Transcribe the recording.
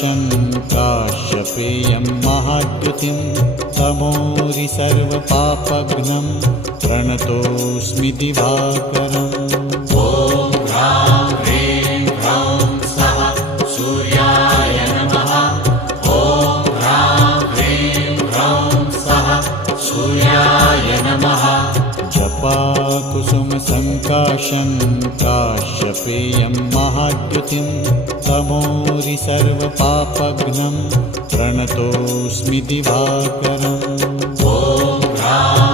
सङ्काशं काश्यपेयं महाद्युतिं तमोरि सर्वपापघ्नं प्रणतोऽस्मि दिवाकरम्। ॐ ह्रां ह्रीं ह्रौं स्वः सूर्याय नमः। ॐ ह्रां ह्रीं ह्रौं स्वः सूर्याय नमः। जपाकुसुमसङ्काशं काश्यपेयं महाद्युतिं तमोरि सर्वपापघ्नं प्रणतोऽस्मि दिवाकरम्। ॐ ह्रां